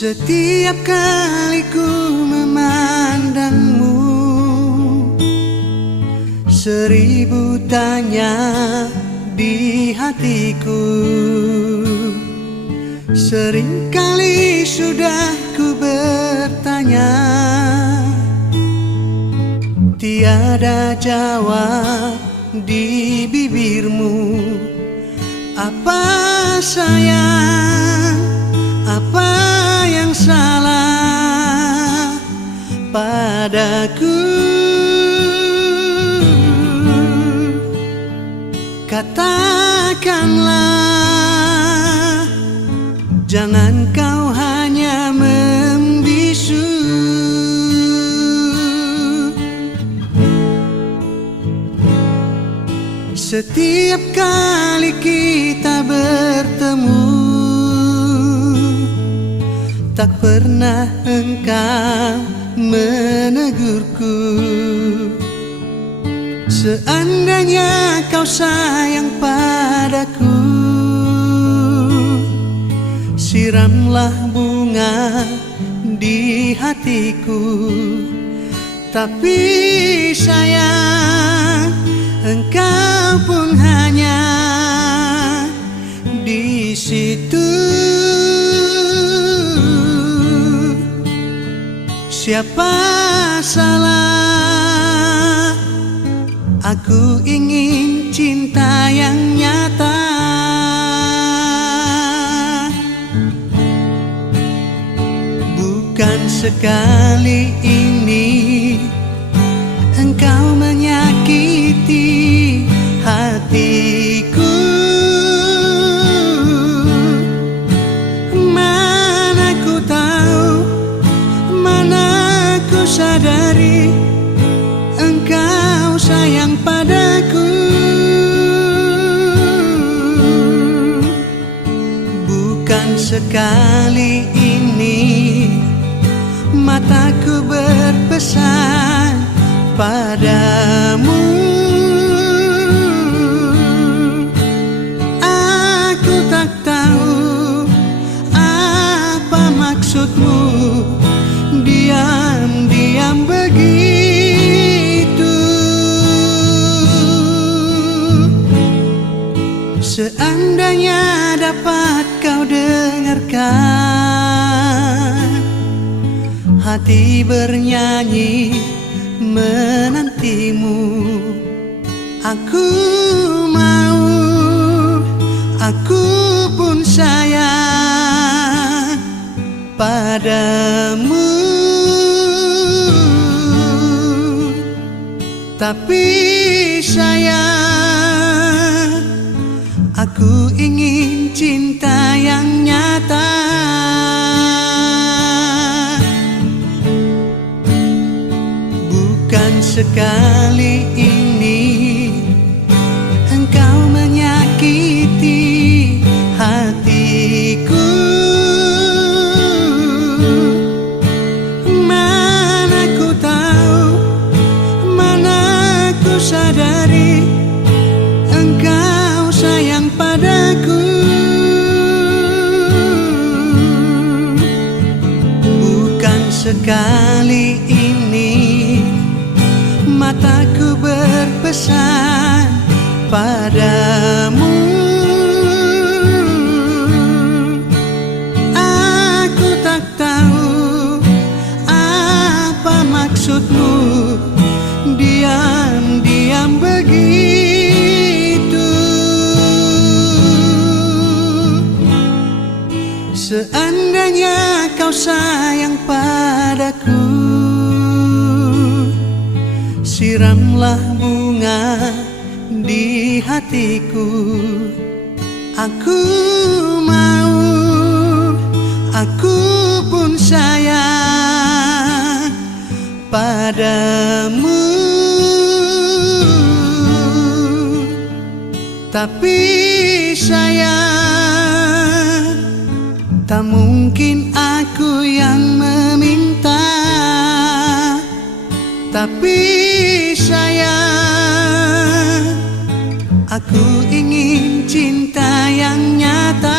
Setiap kali ku memandangmu, seribu tanya di hatiku. Seringkali sudah ku bertanya, tiada jawab di bibirmu. Apa sayang, apa yang salah padaku? Katakanlah, jangan kau hanya membisu. Setiap kali kita bertemu, tak pernah engkau menegurku. Seandainya kau sayang padaku, siramlah bunga di hatiku. Tapi sayang, engkau pun hanya di situ. Siapa salah? Aku ingin cinta yang nyata. Bukan sekali ini engkau menyakiti hatiku. Mana ku tahu, mana ku sadari engkau sayang padaku. Bukan sekali ini mataku berpesan padamu. Aku tak tahu apa maksudmu diam-diam begitu. Seandainya dapat kau dengarkan, hati bernyanyi menantimu. Aku mau, aku pun sayang padamu. Tapi sayang, aku ingin cinta yang nyata. Bukan sekali ini engkau menyakiti hatiku. Mana ku tahu, mana ku sadari engkau sayang padaku. Bukan sekali ini mataku berpesan padamu. Aku tak tahu apa maksudmu diam-diam begitu. Seandainya kau sayang padaku, siramlah bunga di hatiku. Aku mau, aku pun sayang padamu. Tapi sayang, Tak mungkin aku yang meminta, tapi sayang, aku ingin cinta yang nyata.